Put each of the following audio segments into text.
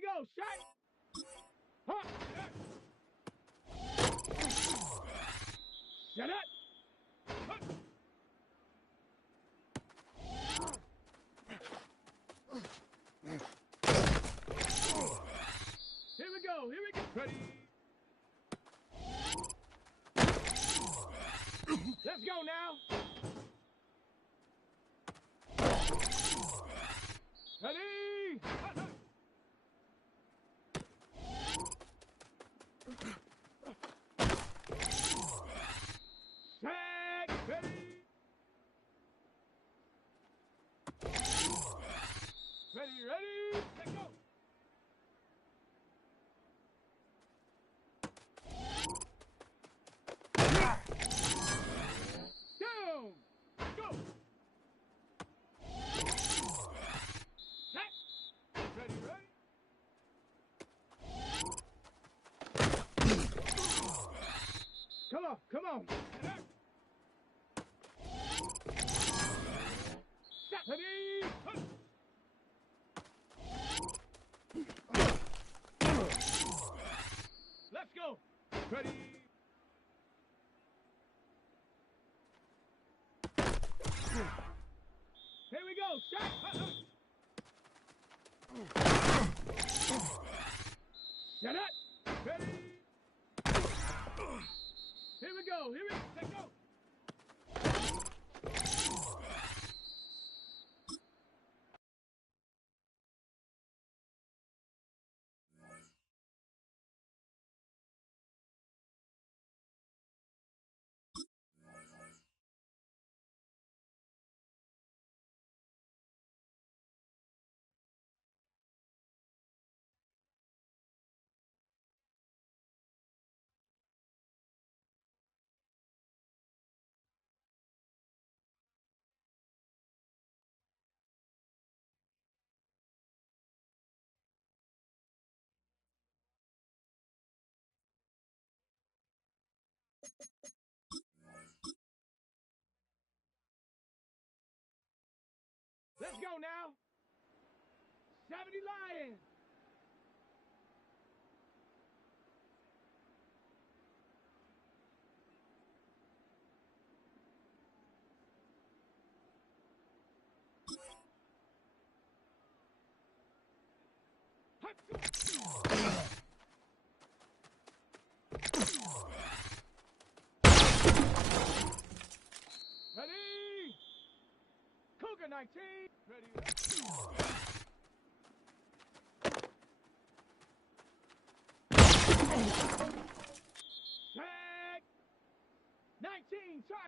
we go. Shot. Huh. Shut up. Huh. Here we go. Here we go. Ready. Let's go now. Ready. Set. Ready. Ready, ready. Let's go. Down. Go. Set. Ready, ready. Come on, come on. Set. Ready. Let's go. Ready. Here we go. Shot. Shut up. Ready. Here we go. Here we go. Let's go. Let's go now. 70 Lions. Ready? Cougar 19. Ready? Tag. 19. Try.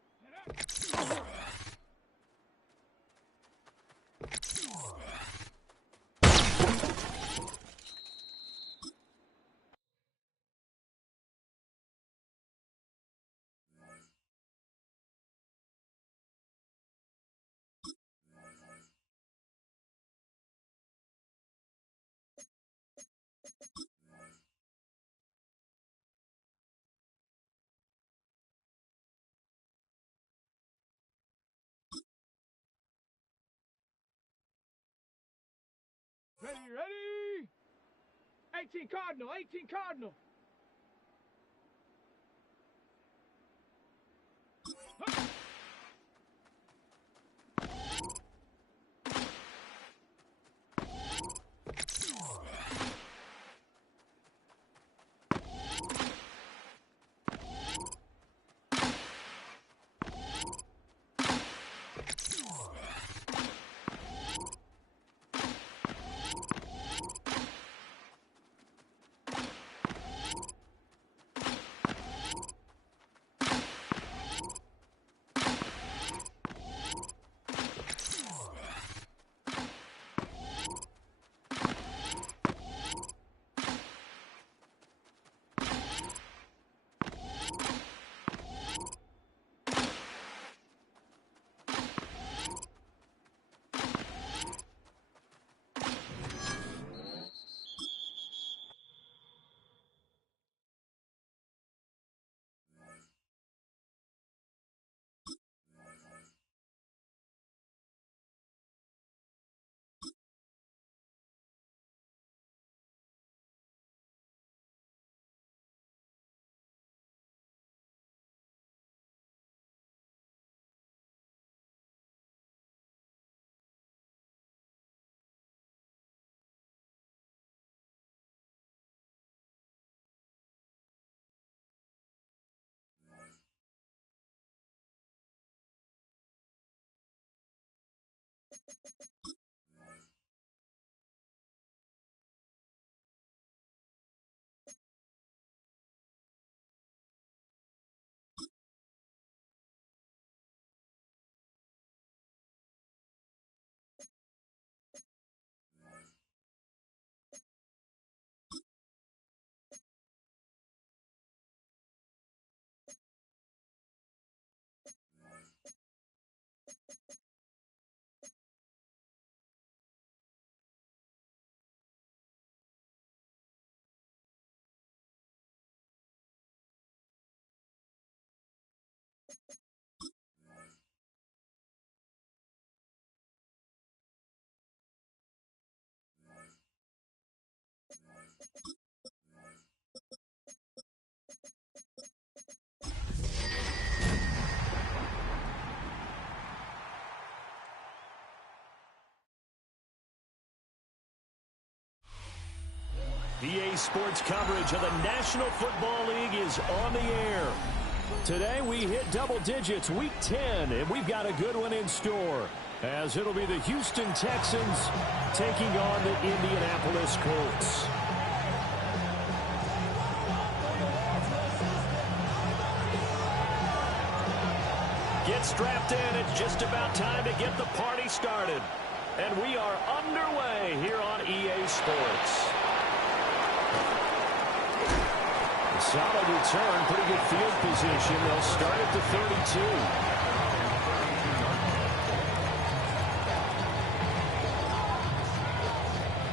Ready, ready? 18 Cardinal, 18 Cardinal. EA Sports coverage of the National Football League is on the air. Today we hit double digits, week 10, and we've got a good one in store, as it'll be the Houston Texans taking on the Indianapolis Colts. Get strapped in. It's just about time to get the party started. And we are underway here on EA Sports. A solid return, pretty good field position. They'll start at the 32.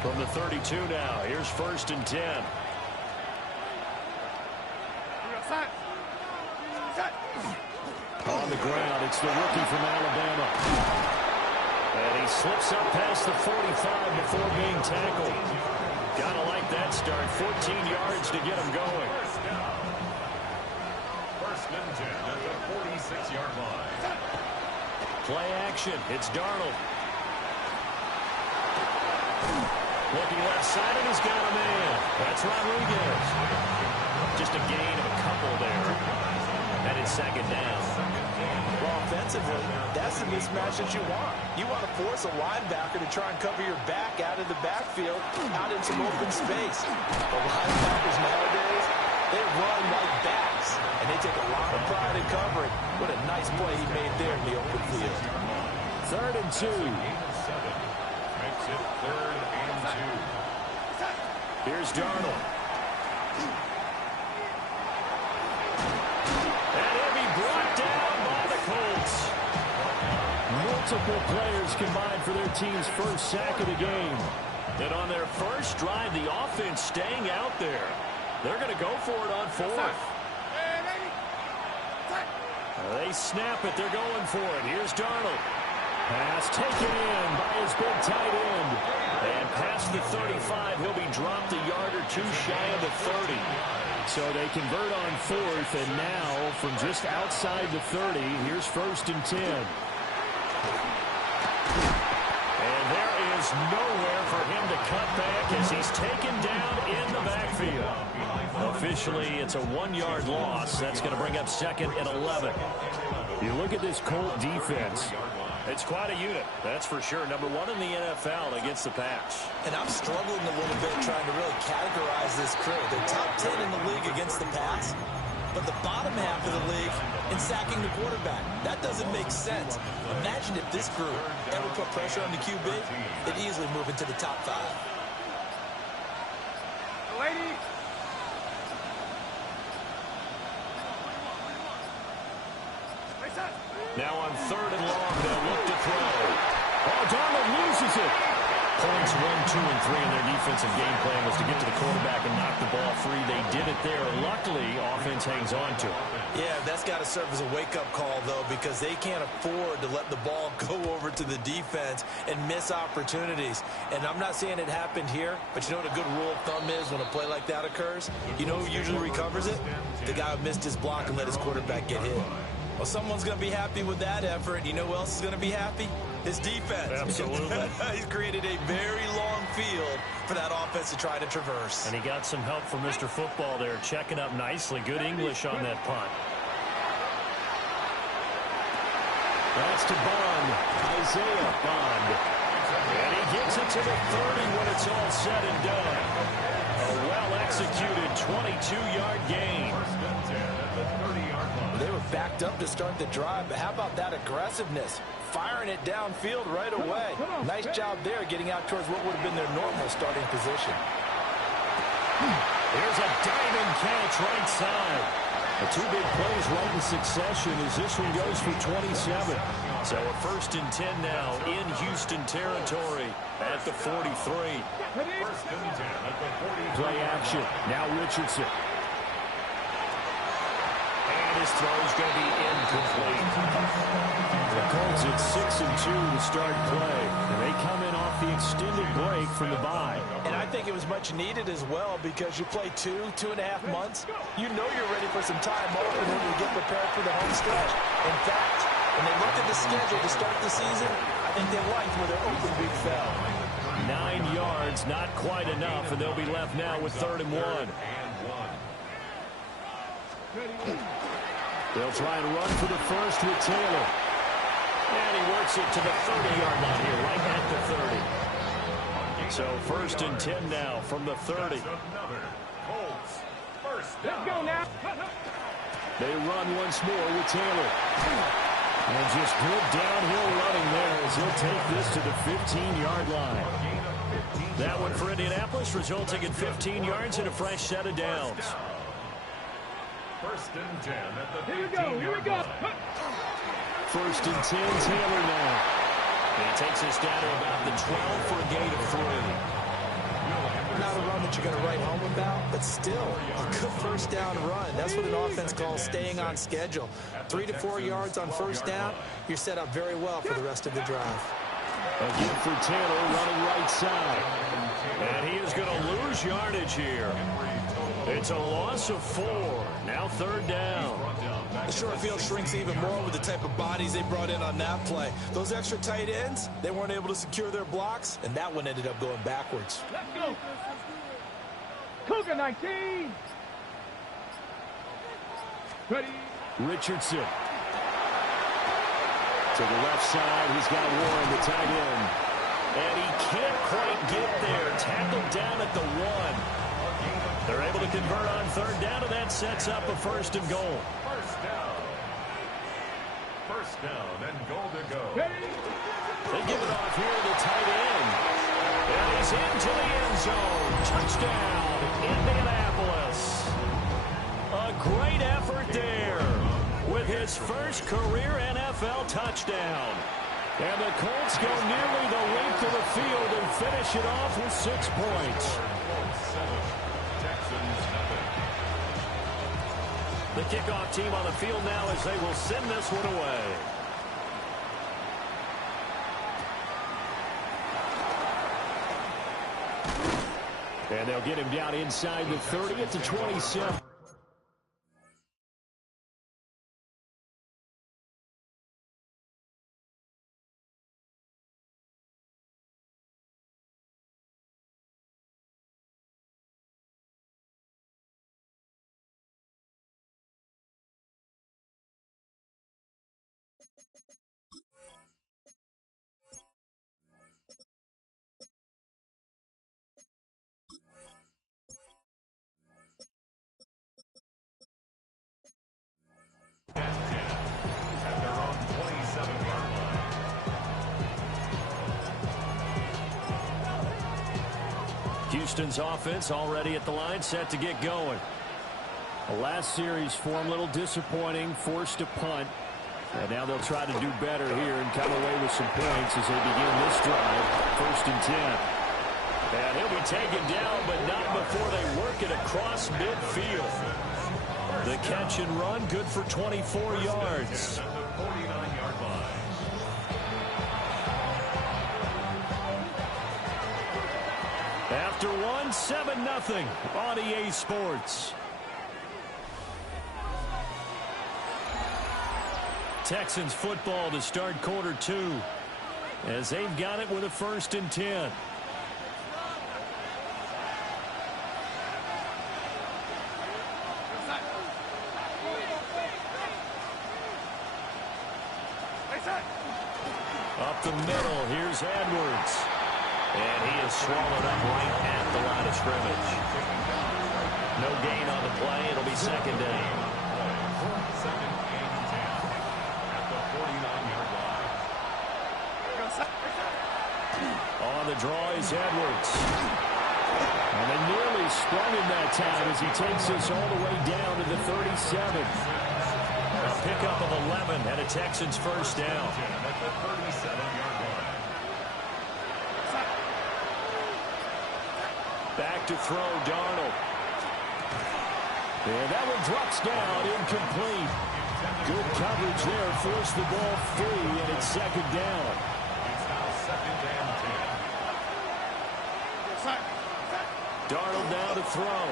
From the 32 now, here's 1st and 10. On the ground, it's the rookie from Alabama. And he slips up past the 45 before being tackled. Gotta like that start. 14 yards to get him going. 1st and 10 at the 46-yard line. Play action. It's Darnold. Looking left side, and he's got a man. That's Rodriguez. Just a gain of a couple there. And it's 2nd down. Well, offensively, that's the mismatch that you want. You want to force a linebacker to try and cover your back out of the backfield, out in some open space. The linebackers nowadays, they run like backs, and they take a lot of pride in covering. What a nice play he made there in the open field. 3rd and 2. Makes it 3rd and 2. Here's Darnold. Brought down by the Colts. Multiple players combined for their team's first sack of the game. And on their first drive, the offense staying out there. They're going to go for it on 4th. They snap it. They're going for it. Here's Darnold. Pass taken in by his big tight end. And past the 35, he'll be dropped a yard or two shy of the 30. So they convert on 4th, and now from just outside the 30, here's 1st and 10. And there is nowhere for him to cut back as he's taken down in the backfield. Officially, it's a 1-yard loss. That's going to bring up 2nd and 11. You look at this Colt defense. It's quite a unit, that's for sure. Number 1 in the NFL against the pass. And I'm struggling a little bit trying to really categorize this crew. They're top 10 in the league against the pass, but the bottom half of the league in sacking the quarterback. That doesn't make sense. Imagine if this crew ever put pressure on the QB, they'd easily move into the top 5. Lady. Now on 3rd and long, they'll look to throw. Oh, Darnold loses it. Points 1, 2, and 3 in their defensive game plan was to get to the quarterback and knock the ball free. They did it there. Luckily, offense hangs on to it. Yeah, that's got to serve as a wake-up call, though, because they can't afford to let the ball go over to the defense and miss opportunities. And I'm not saying it happened here, but you know what a good rule of thumb is when a play like that occurs? You know who usually recovers it? The guy who missed his block and let his quarterback get hit. Well, someone's going to be happy with that effort. You know who else is going to be happy? His defense. Absolutely. He's created a very long field for that offense to try to traverse. And he got some help from Mr. Football there, checking up nicely. Good English on that punt. That's to Bond. Isaiah Bond. And he gets it to the 30 when it's all said and done. A well-executed 22-yard gain. They were backed up to start the drive, but how about that aggressiveness? Firing it downfield right away. Nice job there getting out towards what would have been their normal starting position. Here's a diving catch right side. The 2 big plays right in succession as this one goes for 27. So a 1st and 10 now in Houston territory at the 43. 1st and 10 at the 43. Play action. Now Richardson. His throw's going to be incomplete. The Colts at 6 and 2 to start play. And they come in off the extended break from the bye. And I think it was much needed as well because you play 2.5 months. You know you're ready for some time off in order to get prepared for the home stretch. In fact, when they looked at the schedule to start the season, I think they liked where their open week fell. 9 yards, not quite enough, and they'll be left now with 3rd and 1. They'll try and run for the first with Taylor. And he works it to the 30-yard line here, right at the 30. So 1st and 10 now from the 30. Colts, first Let's go now. They run once more with Taylor. And just good downhill running there as he'll take this to the 15-yard line. That one for Indianapolis, resulting in 15 yards and a fresh set of downs. 1st and 10 at the 15-yard line. Here we go. Here we go. 1st and 10, Taylor now. And he takes us down to about the 12 for a gain of 3. Not a run that you're going to write home about, but still a good first down run. That's what an offense calls staying on schedule. 3 to 4 yards on first down, you're set up very well for the rest of the drive. Again for Taylor, running right side. And he is going to lose yardage here. It's a loss of 4. Now 3rd down. The short field shrinks even more with the type of bodies they brought in on that play. Those extra tight ends, they weren't able to secure their blocks, and that one ended up going backwards. Let's go. Cougar 19. Ready. Richardson. To the left side, he's got Warren, the tight end. And he can't quite get there. Tackled down at the 1. They're able to convert on 3rd down, and that sets up a 1st and goal. First down and goal to go. They give it off here to the tight end. And he's into the end zone. Touchdown, Indianapolis. A great effort there with his first career NFL touchdown. And the Colts go nearly the length of the field and finish it off with 6 points. The kickoff team on the field now as they will send this one away. And they'll get him down inside the 30 at the 27. Houston's offense already at the line, set to get going. The last series for him, a little disappointing, forced a punt. And now they'll try to do better here and come away with some points as they begin this drive. 1st and 10. And he'll be taken down, but not before they work it across midfield. The catch and run, good for 24 yards. After one, 7-0 on EA Sports. Texans football to start quarter 2 as they've got it with a 1st and 10. Up the middle, here's Edwards. And he is swallowed up right at the line of scrimmage. No gain on the play. It'll be 2nd down. 2nd and 10 at the 49-yard line. On the draw is Edwards. And they nearly sprung him that time as he takes us all the way down to the 37. A pickup of 11 and a Texans 1st down. At the 37-yard line. Back to throw, Darnold. And that one drops down, incomplete. Good coverage there, forced the ball free, and it's 2nd down. It's now 2nd and 10. Darnold now to throw.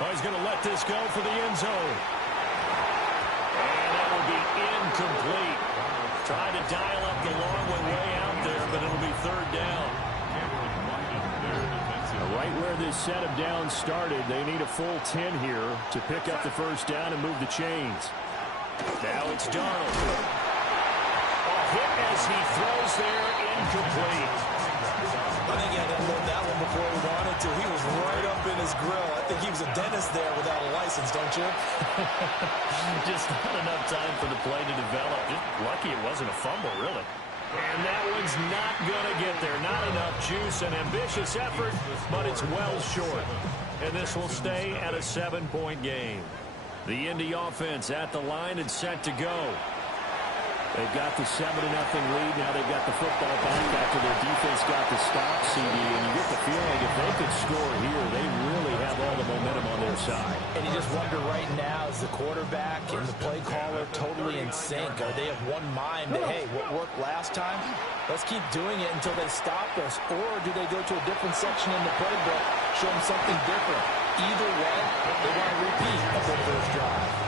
Oh, he's going to let this go for the end zone. And that will be incomplete. Tried to dial up the long one way out there, but it'll be 3rd down. Right where this set of downs started, they need a full 10 here to pick up the first down and move the chains. Now it's Darnold. A hit as he throws there, incomplete. I think he had to unload that one before he wanted to. He was right up in his grill. I think he was a dentist there without a license, don't you? Just not enough time for the play to develop. Just lucky it wasn't a fumble, really. And that one's not going to get there. Not enough juice. An ambitious effort, but it's well short. And this will stay at a 7-point game. The Indy offense at the line and set to go. They've got the 7-0 lead. Now they've got the football back after their defense got the stop, CD. And you get the feeling if they could score here, they really have all the momentum on their side. And you just wonder right now, is the quarterback and the play caller totally in sync? Are they of one mind that, hey, what worked last time, let's keep doing it until they stop us? Or do they go to a different section in the playbook, show them something different? Either way, they want to repeat of their first drive.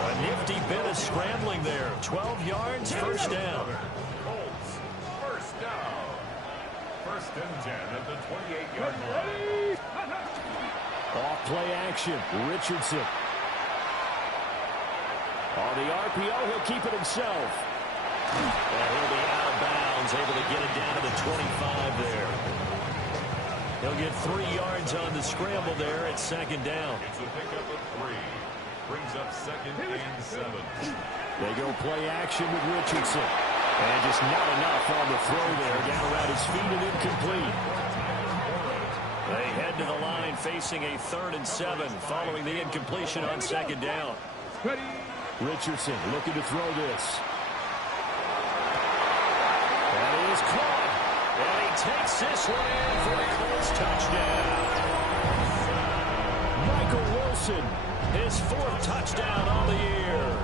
A nifty bit of scrambling there. 12 yards, first down. Colts, first down. First and 10 at the 28-yard line. Off play action, Richardson. On the RPO, he'll keep it himself. And he'll be out of bounds, able to get it down to the 25 there. He'll get 3 yards on the scramble there at second down. It's a pickup of 3. Brings up second and 7. They go play action with Richardson. And just not enough on the throw there. Down around his feet and incomplete. They head to the line facing a 3rd and 7 following the incompletion on second down. Richardson looking to throw this. And he is caught. And he takes this one in for a Colts touchdown. Michael Wilson, his 4th touchdown on the year.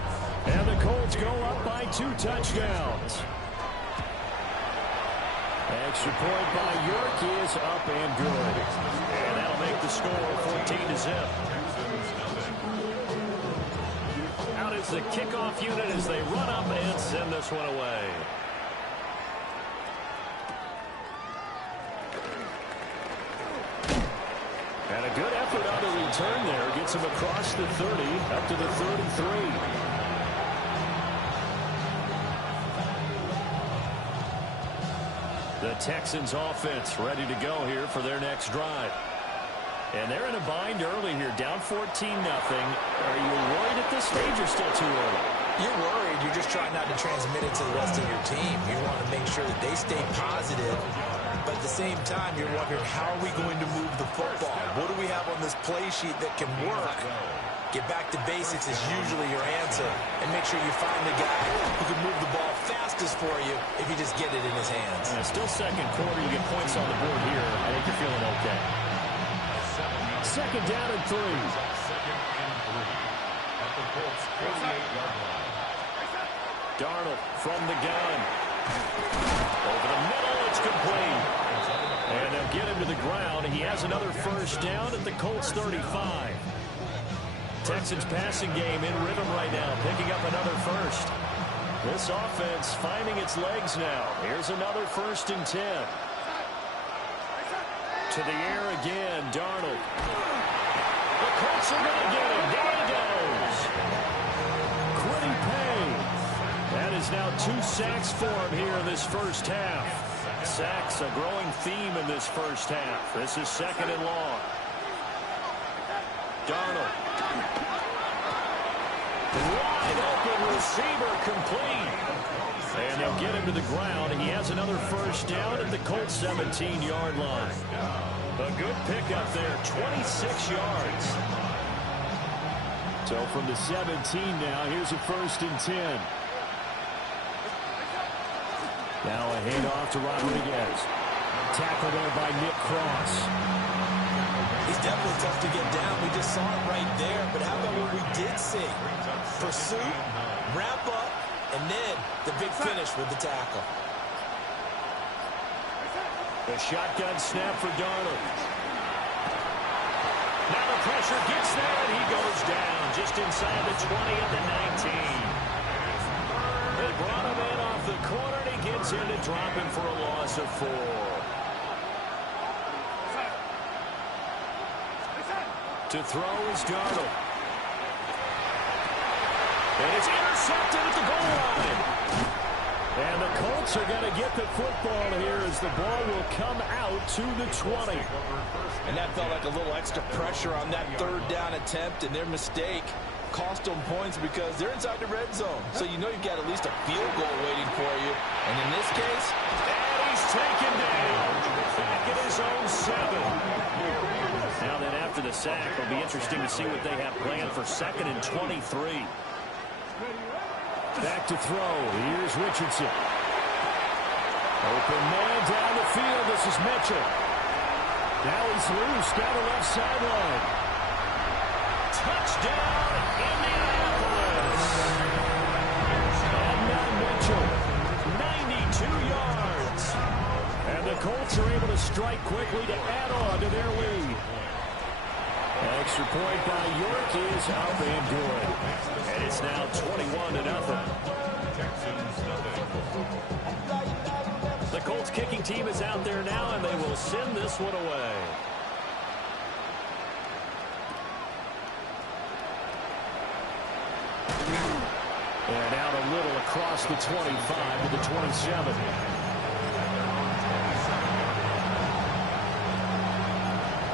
And the Colts go up by 2 touchdowns. Extra point by York is up and good. And that'll make the score 14-0. Out is the kickoff unit as they run up and send this one away. And a good effort on the return there. Gets him across the 30, up to the 33. The Texans offense ready to go here for their next drive. And they're in a bind early here, down 14-0. Are you worried at this stage or still too early? You're worried. You're just trying not to transmit it to the rest of your team. You want to make sure that they stay positive. But at the same time, you're wondering, how are we going to move the football? What do we have on this play sheet that can work? Get back to basics is usually your answer. And make sure you find the guy who can move the ball fastest for you if you just get it in his hands. Still second quarter. You get points on the board here. I think you're feeling okay. Second down and 3. Second and 3 at the Colts 48-yard line. Darnold from the gun. Over the middle, it's complete. And they'll get him to the ground. He has another first down at the Colts 35. Texans passing game in rhythm right now, picking up another first. This offense finding its legs now. Here's another 1st and 10. To the air again, Darnold. The Colts are going to get him. There he goes. Quiddy Pay. That is now 2 sacks for him here in this first half. Sacks, a growing theme in this first half. This is 2nd and long. Darnold. Wide open receiver complete. And they'll get him to the ground. He has another first down at the Colts 17-yard line. A good pickup there, 26 yards. So from the 17 now, here's a 1st and 10. Now a handoff to Rodriguez. Tackle there by Nick Cross. He's definitely tough to get down. We just saw it right there. But how about what we did see? Pursuit, wrap up, and then the big finish with the tackle. The shotgun snap for Darnold. Now the pressure gets there, and he goes down just inside the 20 of the 19. They brought him in off the corner, and he gets in to drop him for a loss of 4. To throw is Darnold. And it's intercepted at the goal line. And the Colts are going to get the football here as the ball will come out to the 20. And that felt like a little extra pressure on that third down attempt, and their mistake cost them points because they're inside the red zone. So you know you've got at least a field goal waiting for you. And in this case, and he's taken down back at his own 7. Now then, after the sack, it'll be interesting to see what they have planned for 2nd and 23. Back to throw. Here's Richardson. Open man down the field. This is Mitchell. Now he's loose down the left sideline. Touchdown, Indianapolis. And now Mitchell, 92 yards. And the Colts are able to strike quickly to add on to their lead. Extra point by York is up and good. And it's now 21-0. The Colts kicking team is out there now, and they will send this one away. And out a little across the 25 to the 27.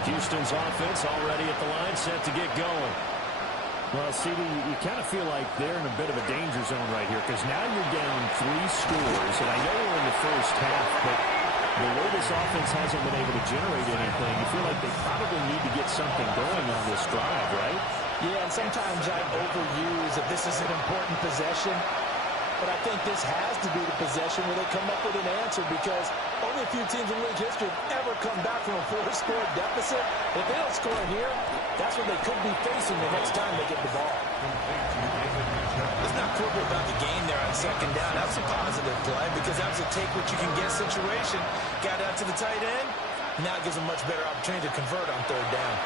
Houston's offense already at the line, set to get going. Well, CD, you kind of feel like they're in a bit of a danger zone right here because now you're down 3 scores, and I know we're in the first half, but the way this offense hasn't been able to generate anything, you feel like they probably need to get something going on this drive, right? yeah, and sometimes I overuse that this is an important possession. But I think this has to be the possession where they come up with an answer because only a few teams in league history have ever come back from a 4-score deficit. If they don't score here, that's what they could be facing the next time they get the ball. Let's not quibble about the game there on 2nd down. That's a positive play because that was a take-what-you-can-get situation. Got out to the tight end. Now it gives them much better opportunity to convert on 3rd down.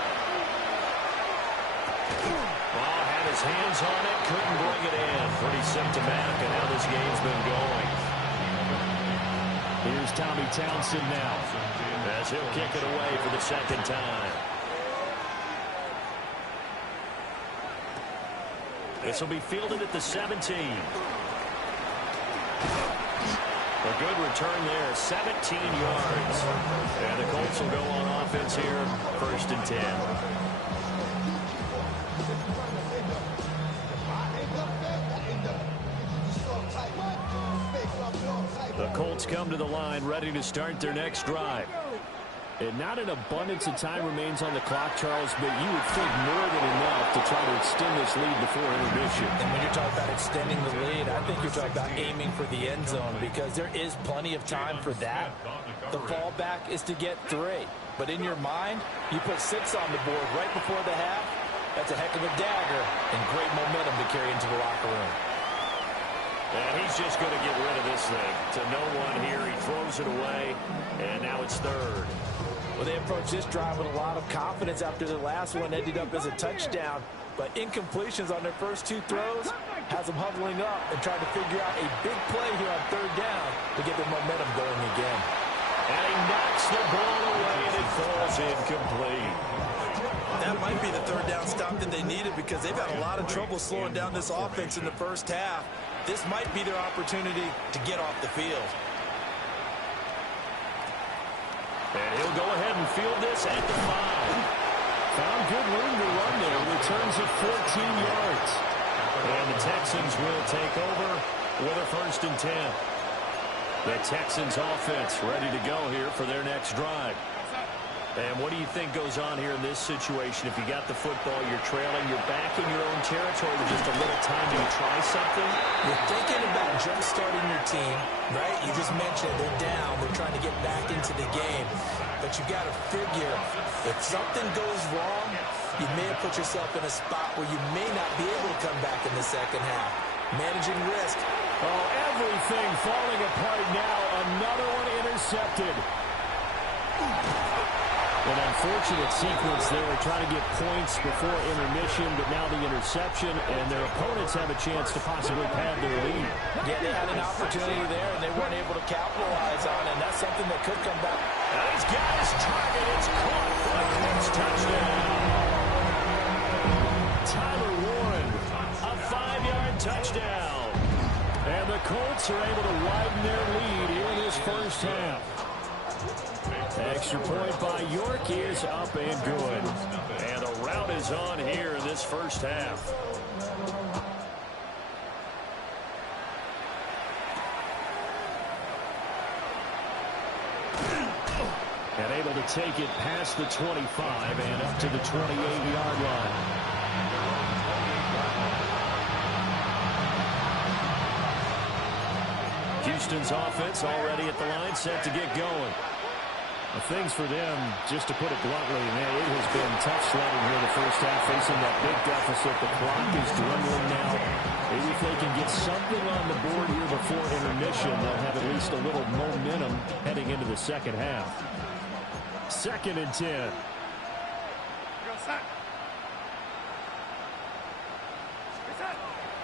Ball had his hands on it, couldn't bring it in. Pretty symptomatic of how this game's been going. Here's Tommy Townsend now, as he'll kick it away for the 2nd time. This will be fielded at the 17. A good return there, 17 yards. And the Colts will go on offense here, 1st and 10. The Colts come to the line ready to start their next drive. And not an abundance of time remains on the clock, Charles, but you would think more than enough to try to extend this lead before intermission. And when you're talking about extending the lead, I think you're talking about aiming for the end zone because there is plenty of time for that. The fallback is to get 3. But in your mind, you put 6 on the board right before the half. That's a heck of a dagger and great momentum to carry into the locker room. And he's just going to get rid of this thing. To no one here. He throws it away, and now it's 3rd. Well, they approached this drive with a lot of confidence after the last one ended up as a touchdown. But incompletions on their first 2 throws has them huddling up and trying to figure out a big play here on 3rd down to get their momentum going again. And he knocks the ball away, and it falls incomplete. That might be the 3rd down stop that they needed because they've had a lot of trouble slowing down this offense in the first half. This might be their opportunity to get off the field. And he'll go ahead and field this at the 5. Found good room to run there. Returns at 14 yards. And the Texans will take over with a 1st and 10. The Texans offense ready to go here for their next drive. And what do you think goes on here in this situation? If you got the football, you're trailing, you're back in your own territory with just a little time to try something? You're thinking about jump-starting your team, right? You just mentioned they're down. They're trying to get back into the game. But you got to figure, if something goes wrong, you may have put yourself in a spot where you may not be able to come back in the second half. Managing risk. Oh, everything falling apart now. Another one intercepted. An unfortunate sequence there, trying to get points before intermission, but now the interception, and their opponents have a chance to possibly pad their lead. Yeah, they had an opportunity there, and they weren't able to capitalize on it, and that's something that could come back. And he's got his target. It's caught for a Colts touchdown. Tyler Warren, a 5-yard touchdown. And the Colts are able to widen their lead here in this first half. Extra point by York is up and good. And the rout is on here in this first half. And able to take it past the 25 and up to the 28-yard line. Houston's offense already at the line, set to get going. Well, things for them, just to put it bluntly, man, it has been tough sledding here in the first half, facing that big deficit. The clock is dwindling now. Maybe if they can get something on the board here before intermission, they'll have at least a little momentum heading into the second half. 2nd and 10.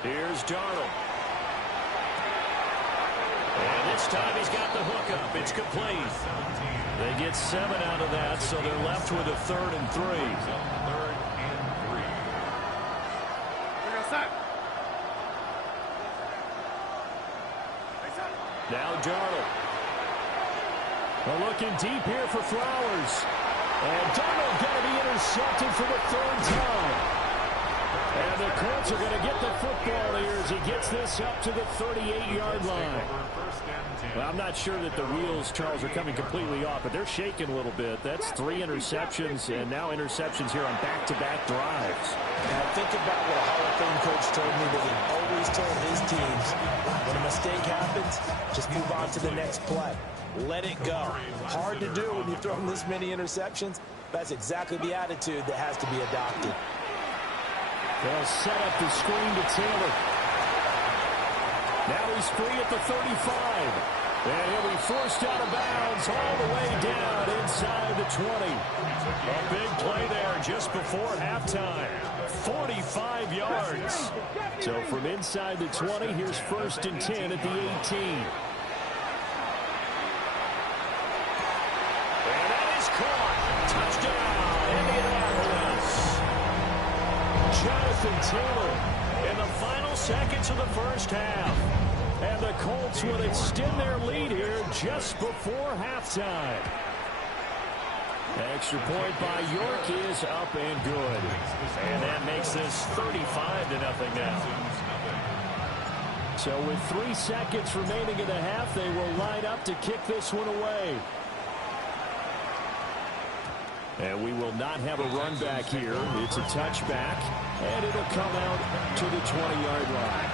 Here's Darnold. And this time he's got the hook up. It's complete. They get 7 out of that, so they're left with a 3rd and 3. Now Darnold. Well, looking deep here for Flowers. And Darnold going to be intercepted for the 3rd time. And the Colts are going to get the football here as he gets this up to the 38-yard line. Well, I'm not sure that the wheels, Charles, are coming completely off, but they're shaking a little bit. That's 3 interceptions, and now interceptions here on back-to-back drives. Now, think about what a Hall of Fame coach told me that he always told his teams, when a mistake happens, just move on to the next play. Let it go. Hard to do when you've thrown this many interceptions. That's exactly the attitude that has to be adopted. They'll set up the screen to Taylor. Now he's free at the 35. And he'll be forced out of bounds all the way down inside the 20. A big play there just before halftime. 45 yards. So from inside the 20, here's 1st and 10 at the 18. And that is caught. Touchdown, Indianapolis. Jonathan Taylor in the final seconds of the first half. And the Colts would extend their lead here just before halftime. Extra point by York is up and good. And that makes this 35-0 now. So with 3 seconds remaining in the half, they will line up to kick this one away. And we will not have a run back here. It's a touchback, and it'll come out to the 20-yard line.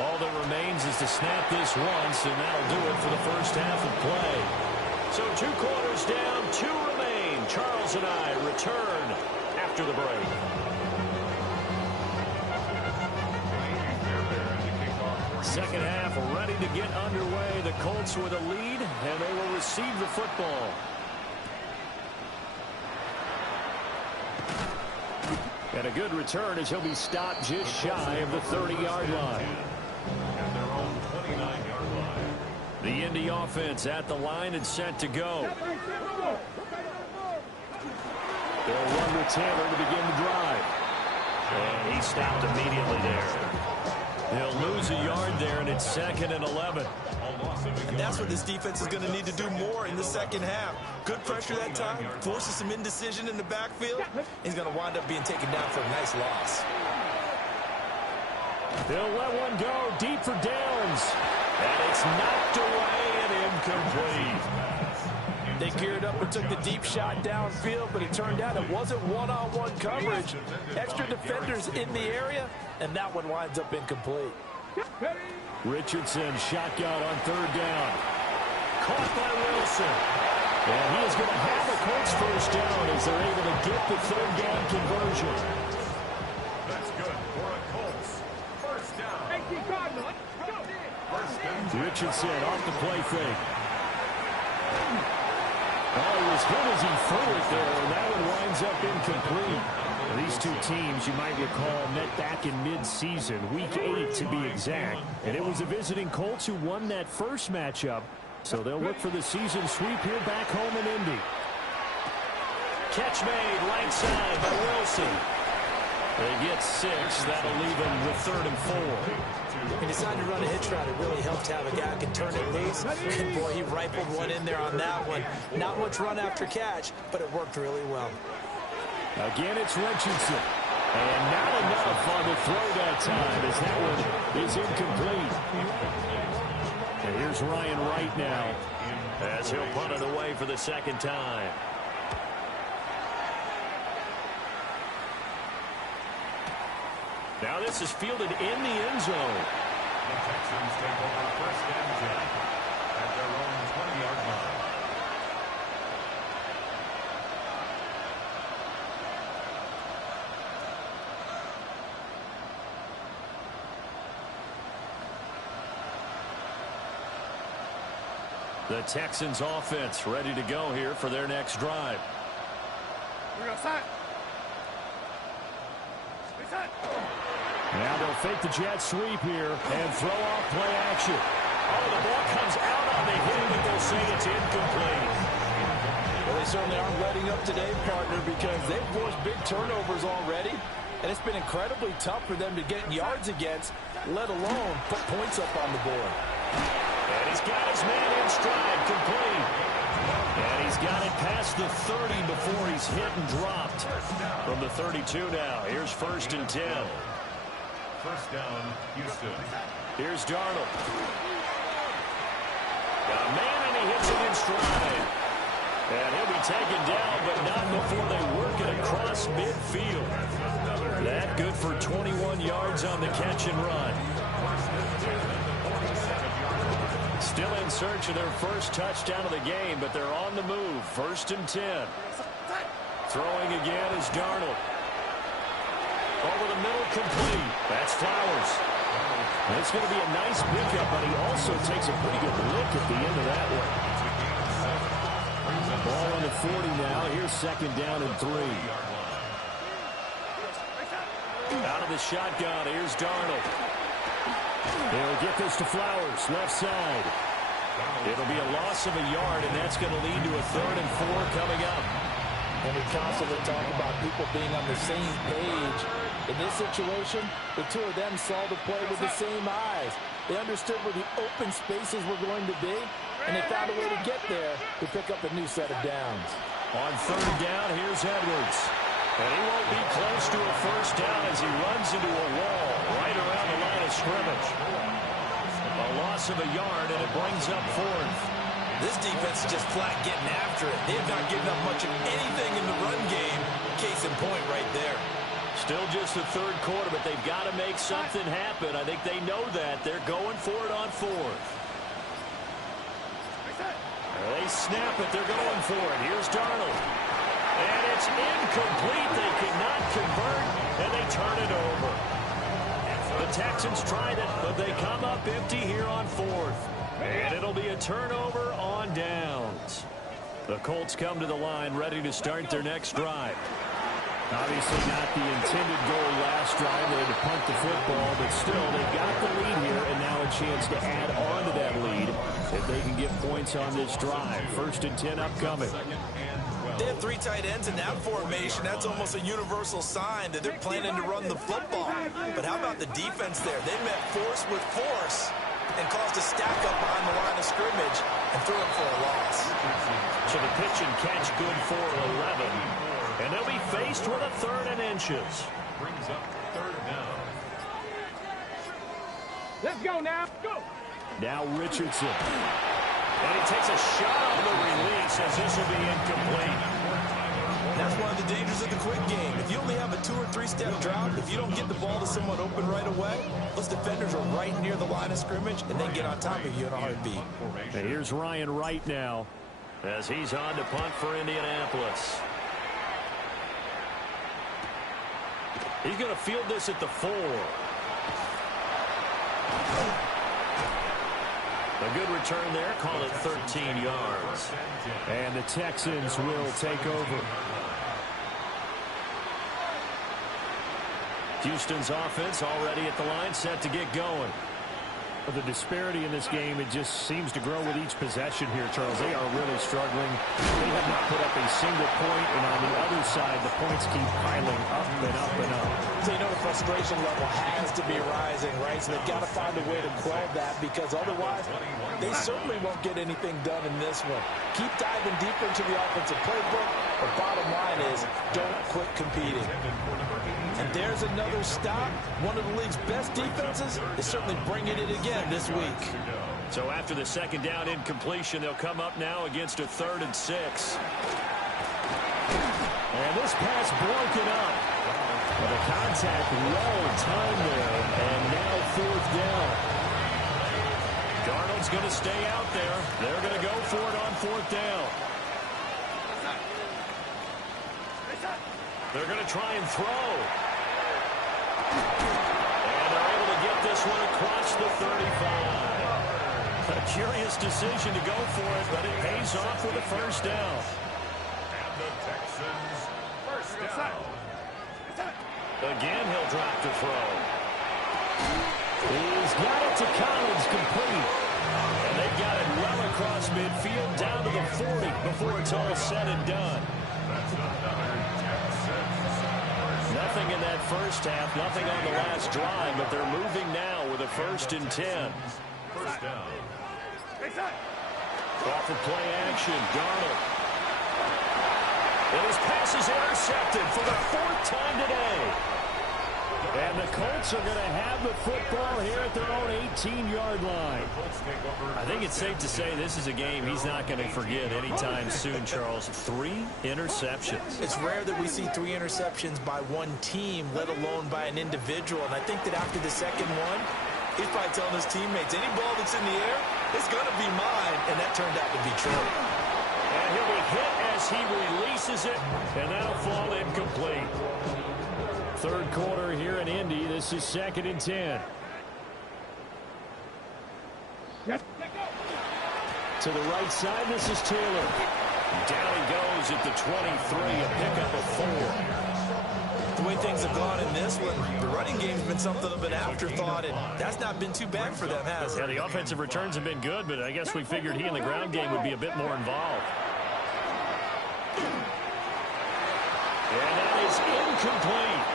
All that remains is to snap this once, and that'll do it for the first half of play. So 2 quarters down, 2 remain. Charles and I return after the break. Second half ready to get underway. The Colts with a lead, and they will receive the football. And a good return as he'll be stopped just shy of the 30-yard line. At their own 29-yard line. The Indy offense at the line and set to go. They'll run with Taylor to begin the drive. And he stopped immediately there. He'll lose a yard there, and it's 2nd and 11. And that's what this defense is going to need to do more in the second half. Good pressure that time, forces some indecision in the backfield. He's going to wind up being taken down for a nice loss. They'll let one go deep for Downs. And it's knocked away and incomplete. They geared up and took the deep shot downfield, but it turned out it wasn't one-on-one coverage. Extra defenders in the area, and that one winds up incomplete. Richardson shotgun on 3rd down. Caught by Wilson. And he is going to have a Colts first down as they're able to get the 3rd down conversion. That's good for a Colts. First down. Richardson off the play fake. Oh, he was hit as he threw it there, and that one winds up incomplete. These two teams, you might recall, met back in mid-season, week 8 to be exact. And it was the visiting Colts who won that first matchup. So they'll look for the season sweep here back home in Indy. Catch made right side by Wilson. They get 6. That'll leave them with 3rd and 4. He decided to run a hitch route. It really helped to have a guy who can turn it loose. And boy, he rifled one in there on that one. Not much run after catch, but it worked really well. Again, it's Richardson. And not enough on the throw that time as that one is incomplete. And here's Ryan Wright now as he'll punt it away for the 2nd time. Now this is fielded in the end zone. The Texans take over 1st and 10 at their own 20-yard line. The Texans offense ready to go here for their next drive. We're going to set. Now they'll fake the jet sweep here and throw off play action. Oh, the ball comes out on the hit, but they'll say it's incomplete. Well, they certainly aren't letting up today, partner, because they've forced big turnovers already, and it's been incredibly tough for them to get yards against, let alone put points up on the board. And he's got his man in stride, complete. And he's got it past the 30 before he's hit and dropped. From the 32 now, here's 1st and 10. 1st down, Houston. Here's Darnold. Got a man, and he hits it in stride. And he'll be taken down, but not before they work it across midfield. That good for 21 yards on the catch and run. Still in search of their first touchdown of the game, but they're on the move. 1st and 10. Throwing again is Darnold. Over the middle, complete. That's Flowers. And it's going to be a nice pickup, but he also takes a pretty good look at the end of that one. Ball on the 40 now. Here's 2nd down and 3. Out of the shotgun, here's Darnold. They'll get this to Flowers, left side. It'll be a loss of a yard, and that's going to lead to a 3rd and 4 coming up. And we constantly talk about people being on the same page. In this situation, the two of them saw the play with the same eyes. They understood where the open spaces were going to be, and they found a way to get there to pick up a new set of downs. On 3rd down, here's Edwards. And he won't be close to a 1st down as he runs into a wall right around the line of scrimmage. A loss of a yard, and it brings up 4th. This defense is just flat getting after it. They have not given up much of anything in the run game. Case in point right there. Still just the 3rd quarter, but they've got to make something happen. I think they know that. They're going for it on 4th. They snap it. They're going for it. Here's Darnold. And it's incomplete. They could not convert, and they turn it over. The Texans tried it, but they come up empty here on 4th. And it'll be a turnover on downs. The Colts come to the line ready to start their next drive. Obviously not the intended goal last drive. They had to punt the football, but still, they've got the lead here, and now a chance to add on to that lead if they can get points on this drive. 1st and 10 upcoming. They have 3 tight ends in that formation. That's almost a universal sign that they're planning to run the football. But how about the defense there? They met force with force and caused a stack up behind the line of scrimmage and threw it for a loss. So the pitch and catch good for 11. And they'll be faced with a 3rd and inches. Brings up 3rd down. Let's go now. Go. Now Richardson. And he takes a shot on the release as this will be incomplete. That's one of the dangers of the quick game. If you only have a 2- or 3-step drop, if you don't get the ball to someone open right away, those defenders are right near the line of scrimmage, and they get on top of you in a heartbeat. And here's Ryan Wright now as he's on to punt for Indianapolis. He's going to field this at the 4. A good return there. Call it 13 yards. And the Texans will take over. Houston's offense already at the line, set to get going. The disparity in this game, it just seems to grow with each possession here, Charles. They are really struggling. They have not put up a single point, and on the other side, the points keep piling up and up and up. So, the frustration level has to be rising, right? So they've got to find a way to quell that, because otherwise they certainly won't get anything done in this one. Keep diving deeper into the offensive playbook. The bottom line is don't quit competing. And there's another stop. One of the league's best defenses is certainly bringing it again this week. So after the second down incompletion, they'll come up now against a 3rd and 6. And this pass broken up. But the contact well timed there, and now 4th down. Darnold's going to stay out there. They're going to go for it on 4th down. They're going to try and throw. And they're able to get this one across the 35. A curious decision to go for it, but it pays off with a 1st down. And the Texans, 1st down. Again, he'll drop to throw. He's got it to Collins, complete. And they've got it well across midfield, down to the 40 before it's all said and done. That's another Texans. Nothing in that first half, nothing on the last drive, but they're moving now with a 1st and 10. 1st down. Off of play action, Darnold. And his pass is intercepted for the 4th time today. And the Colts are going to have the football here at their own 18-yard line. I think it's safe to say this is a game he's not going to forget anytime soon, Charles. 3 interceptions. It's rare that we see 3 interceptions by one team, let alone by an individual. And I think that after the second one, he's probably telling his teammates, any ball that's in the air, it's going to be mine. And that turned out to be true. And he'll be hit as he releases it, and that'll fall incomplete. 3rd quarter here in Indy. This is 2nd and 10. To the right side, this is Taylor. Down he goes at the 23, a pickup of 4. The way things have gone in this one, the running game's been something of an afterthought, and that's not been too bad for them, has it? Yeah, the offensive returns have been good, but I guess we figured he in the ground game would be a bit more involved. And that is incomplete.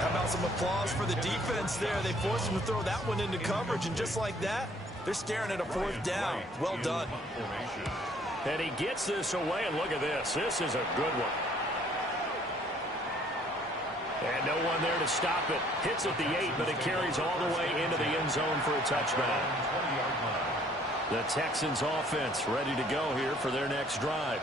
How about some applause for the defense there? They forced him to throw that one into coverage, and just like that, they're staring at a 4th down. Well done. And he gets this away, and look at this. This is a good one. And no one there to stop it. Hits at the 8, but it carries all the way into the end zone for a touchdown. The Texans offense ready to go here for their next drive.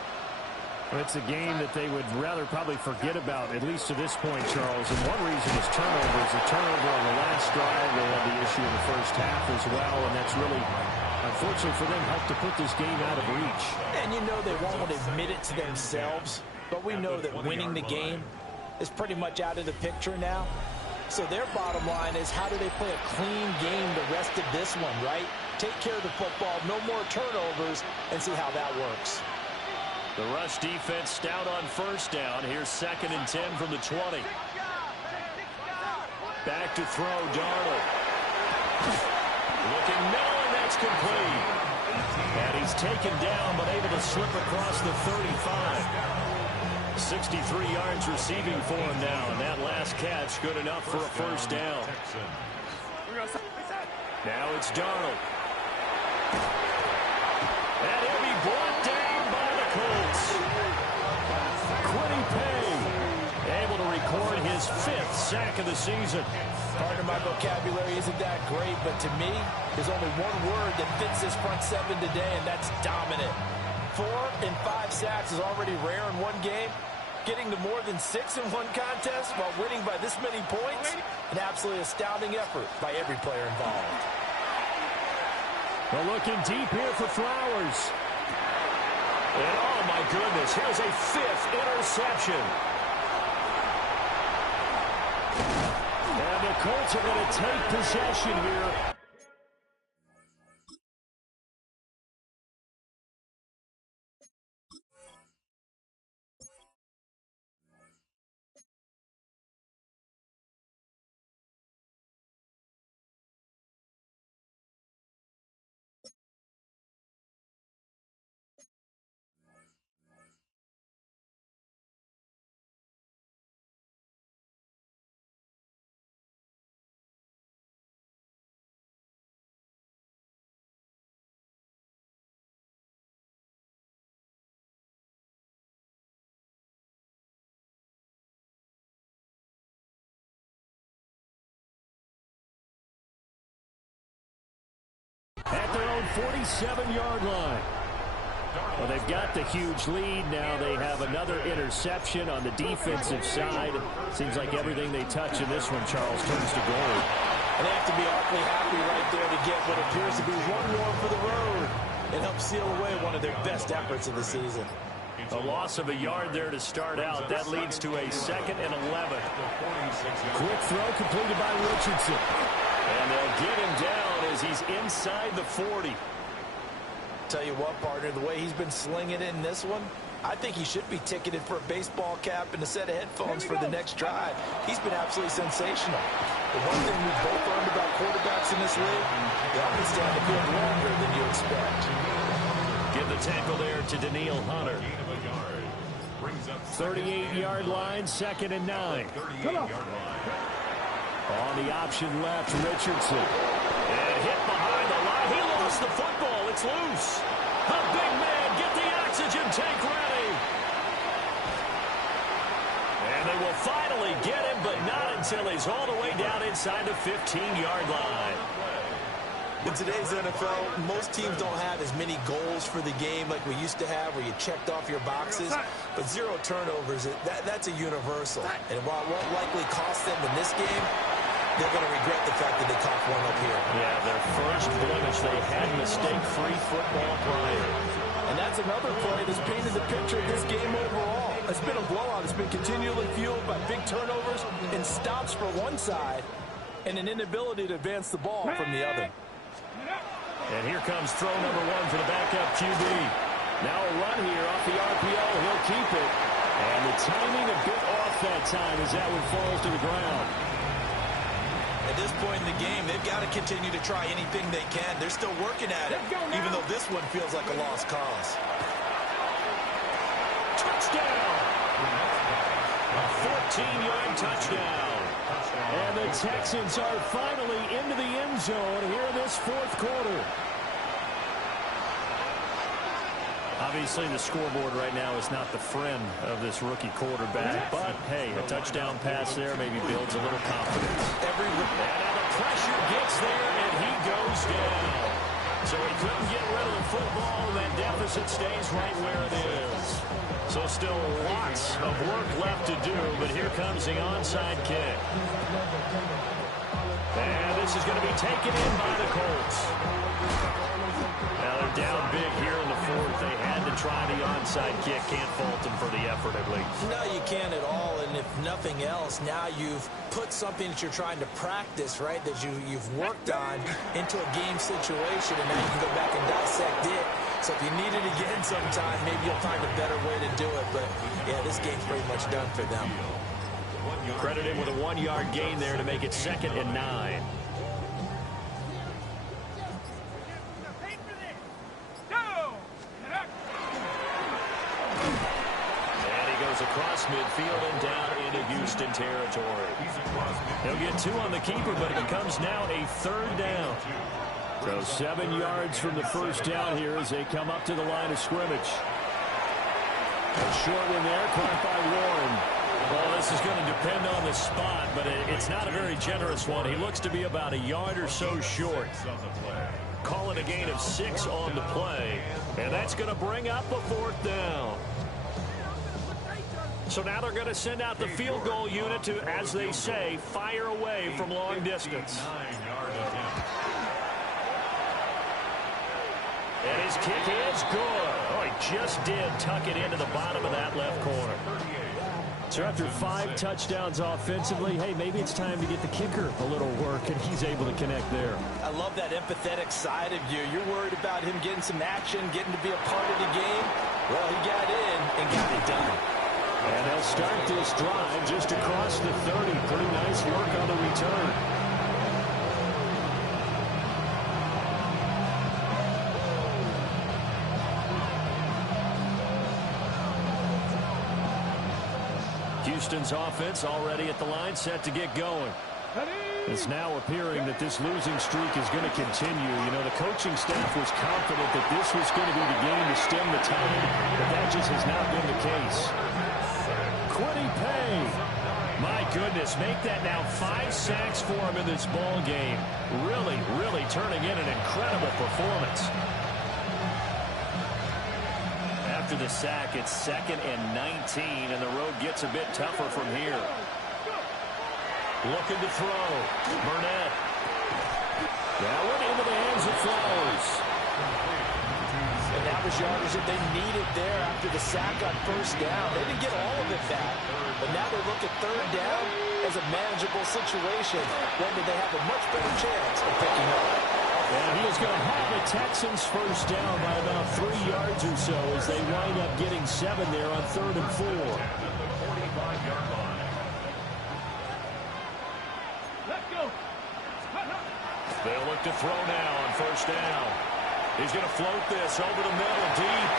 It's a game that they would rather probably forget about, at least to this point, Charles. And one reason is turnovers. A turnover on the last drive. They had the issue in the first half as well, and that's really, unfortunately for them, helped to put this game out of reach. And they won't want to admit it to themselves, but we know that winning the game is pretty much out of the picture now. So their bottom line is, how do they play a clean game the rest of this one, right? Take care of the football, no more turnovers, and see how that works. The rush defense stout on 1st down. Here's 2nd and 10 from the 20. Back to throw, Darnold. Looking, no, and that's complete. And he's taken down, but able to slip across the 35. 63 yards receiving for him now, and that last catch good enough for a 1st down. Now it's Darnold. And he'll be brought down by the Colts. Quiddy Pay able to record his 5th sack of the season. Part of my vocabulary isn't that great, but to me, there's only one word that fits this front 7 today, and that's dominant. 4 and 5 sacks is already rare in one game. Getting to more than 6 in one contest while winning by this many points, an absolutely astounding effort by every player involved. Well, looking deep here for Flowers. And oh my goodness, here's a 5th interception. And the Colts are going to take possession here. own 47-yard line. Well, they've got the huge lead. Now they have another interception on the defensive side. Seems like everything they touch in this one, Charles, turns to gold. And they have to be awfully happy right there to get what appears to be one more for the road and help seal away one of their best efforts of the season. A loss of a yard there to start out. That leads to a 2nd and 11. Quick throw completed by Richardson. And they'll get him down as he's inside the 40. Tell you what, partner, the way he's been slinging it in this one, I think he should be ticketed for a baseball cap and a set of headphones for the next drive. He's been absolutely sensational. The one thing we've both learned about quarterbacks in this league, they often stay on the field longer than you expect. Give the tackle there to Daniil Hunter. 38-yard line, 2nd and 9. On the option left, Richardson. And hit behind the line. He lost the football. It's loose. The big man, get the oxygen tank ready. And they will finally get him, but not until he's all the way down inside the 15-yard line. In today's NFL, most teams don't have as many goals for the game like we used to have where you checked off your boxes. But 0 turnovers, that's a universal. And while it won't likely cost them in this game, they're going to regret the fact that they coughed one up here. Yeah, their first blemish. They had mistake-free football prior. And that's another play that's painted the picture of this game overall. It's been a blowout. It's been continually fueled by big turnovers and stops for one side and an inability to advance the ball from the other. And here comes throw number 1 for the backup QB. Now a run here off the RPO. He'll keep it. And the timing a bit off that time as that one falls to the ground. At this point in the game, they've got to continue to try anything they can. They're still working at it, even though this one feels like a lost cause. Touchdown! A 14-yard touchdown. And the Texans are finally into the end zone here in this 4th quarter. Obviously, the scoreboard right now is not the friend of this rookie quarterback. But, hey, a touchdown pass there maybe builds a little confidence. And now the pressure gets there, and he goes down. So he couldn't get rid of the football, and that deficit stays right where it is. So still lots of work left to do, but here comes the onside kick. And this is going to be taken in by the Colts. Now they're down big here in the 4th. They had to try the onside kick. Can't fault them for the effort at least. No, you can't at all. And if nothing else, now you've put something that you're trying to practice, right, that you've worked on into a game situation, and now you can go back and dissect it. So if you need it again sometime, maybe you'll find a better way to do it. But, yeah, this game's pretty much done for them. Credited with a 1-yard gain there to make it 2nd and 9. Across midfield and down into Houston territory. He'll get 2 on the keeper, but it becomes now a 3rd down. So 7 yards from the first down here as they come up to the line of scrimmage. A short one there, caught by Warren. Well, this is going to depend on the spot, but it's not a very generous one. He looks to be about a yard or so short. Call it a gain of 6 on the play, and that's going to bring up a 4th down. So now they're going to send out the field goal unit to, as they say, fire away from long distance. And his kick is good. Oh, he just did tuck it into the bottom of that left corner. So after 5 touchdowns offensively, hey, maybe it's time to get the kicker a little work, and he's able to connect there. I love that empathetic side of you. You're worried about him getting some action, getting to be a part of the game. Well, he got in and got it done. And they'll start this drive just across the 30. Pretty nice work on the return. Houston's offense already at the line, set to get going. It's now appearing that this losing streak is going to continue. You know, the coaching staff was confident that this was going to be the game to stem the tide, but that just has not been the case. Quiddy Pay. My goodness, make that now 5 sacks for him in this ball game. Really, really turning in an incredible performance. After the sack, it's 2nd and 19, and the road gets a bit tougher from here. Looking to throw. Burnett. That one into the hands of Flowers. And that was yardage that they needed there after the sack on 1st down. They didn't get all of it back, but now they look at 3rd down as a manageable situation, one that they have a much better chance of picking up. And he is going to have the Texans 1st down by about 3 yards or so as they wind up getting 7 there on 3rd and 4. Let's go. They'll look to throw now on 1st down. He's going to float this over the middle deep.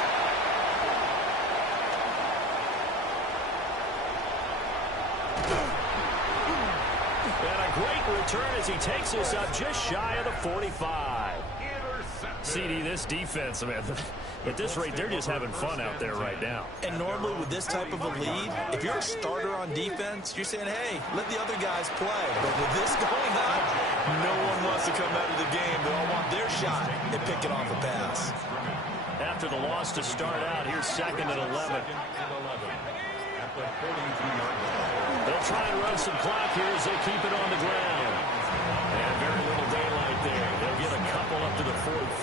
And a great return as he takes us up just shy of the 45. CD, this defense, man, at this rate, they're just having fun out there right now. And normally with this type of a lead, if you're a starter on defense, you're saying, hey, let the other guys play. But with this going on, no one wants to come out of the game. They all want their shot at picking off a pass. After the loss to start out, here's 2nd and 11. They'll try and run some clock here as they keep it on the ground. And very little daylight there. They'll get a couple up to the 44.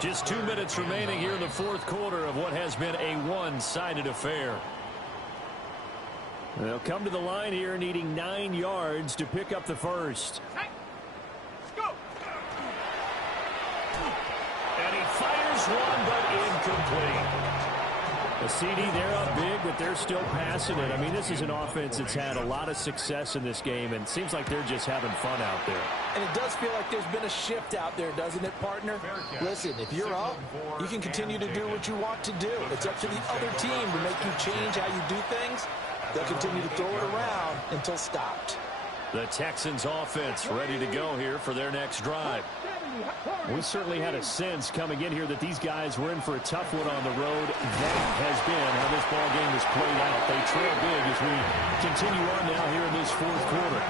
Just 2 minutes remaining here in the 4th quarter of what has been a one-sided affair. They'll come to the line here needing 9 yards to pick up the first. Let's go. And he fires one, but incomplete. The CD, they're up big, but they're still passing it. I mean, this is an offense that's had a lot of success in this game, and it seems like they're just having fun out there. And it does feel like there's been a shift out there, doesn't it, partner? Listen, if you're up, you can continue to do what you want to do. It's up to the other team to make you change how you do things. They'll continue to throw it around until stopped. The Texans offense ready to go here for their next drive. We certainly had a sense coming in here that these guys were in for a tough one on the road. That has been how this ball game has played out. They trail big as we continue on now here in this 4th quarter.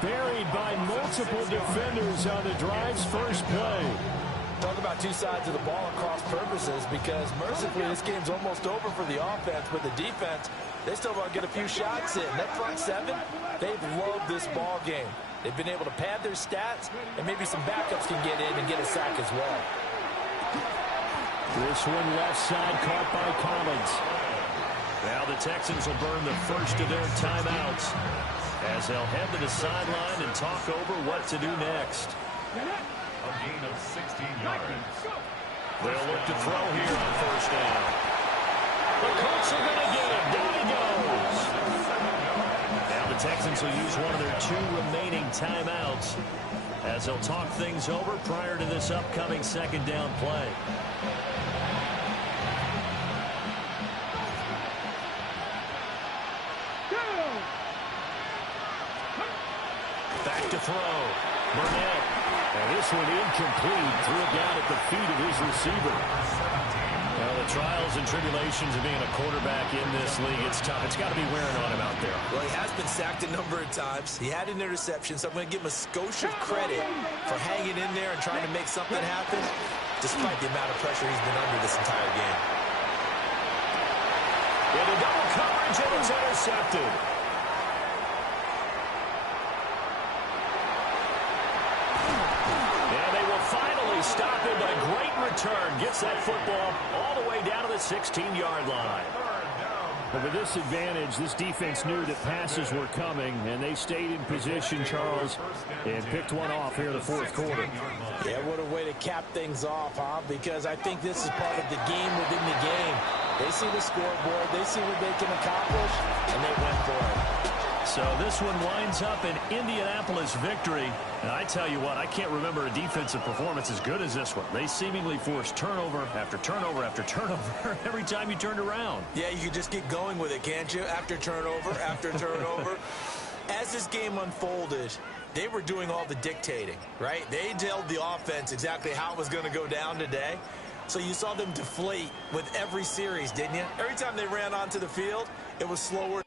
Buried by multiple defenders on the drive's first play. Talk about 2 sides of the ball at cross purposes, because mercifully this game's almost over for the offense, but the defense, they still want to get a few shots in. That front 7, they've loved this ball game. They've been able to pad their stats, and maybe some backups can get in and get a sack as well. This one left side caught by Collins. Now the Texans will burn the first of their timeouts as they'll head to the sideline and talk over what to do next. A gain of 16 yards. They'll look to throw here on 1st down. The Colts are going to get him. Down he goes. Now the Texans will use one of their 2 remaining timeouts as they'll talk things over prior to this upcoming 2nd down play. Back to throw. Burnett. And this one incomplete. Threw it down at the feet of his receiver. Well, the trials and tribulations of being a quarterback in this league, it's tough. It's got to be wearing on him out there. Well, he has been sacked a number of times. He had an interception, so I'm going to give him a skosh of credit for hanging in there and trying to make something happen, despite the amount of pressure he's been under this entire game. Into double coverage, and it's intercepted. Stop him, but a great return. Gets that football all the way down to the 16-yard line. But with this advantage, this defense knew that passes were coming, and they stayed in position, Charles, and picked one off here in the 4th quarter. Yeah, what a way to cap things off, huh? Because I think this is part of the game within the game. They see the scoreboard, they see what they can accomplish, and they went for it. So this one winds up an Indianapolis victory. And I tell you what, I can't remember a defensive performance as good as this one. They seemingly forced turnover after turnover after turnover every time you turned around. Yeah, you can just get going with it, can't you? After turnover, after turnover. As this game unfolded, they were doing all the dictating, right? They told the offense exactly how it was going to go down today. So you saw them deflate with every series, didn't you? Every time they ran onto the field, it was slower.